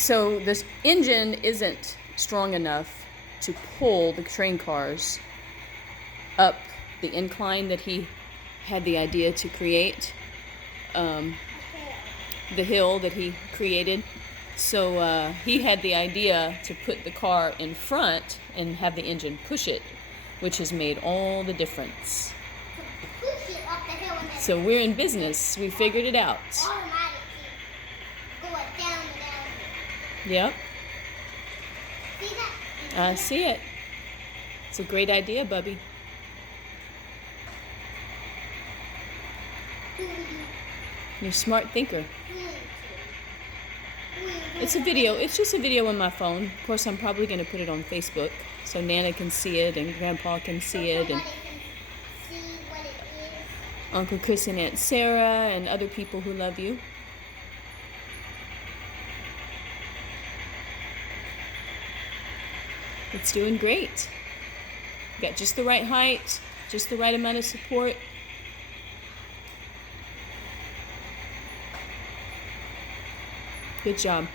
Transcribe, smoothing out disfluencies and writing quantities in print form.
So this engine isn't strong enough to pull the train cars up the incline that he had the idea to create, the hill that he created. So he had the idea to put the car in front and have the engine push it, which has made all the difference. Push it up the hill and then So we're in business. We figured it out. automatically go down and down. Yep, See that? I see it. It's a great idea, Bubby. You're a smart thinker. It's a video. It's just a video on my phone. Of course, I'm probably going to put it on Facebook so Nana can see it and Grandpa can see it and See what it is. Uncle Chris and Aunt Sarah and other people who love you. It's doing great. Got just the right height, just the right amount of support. Good job.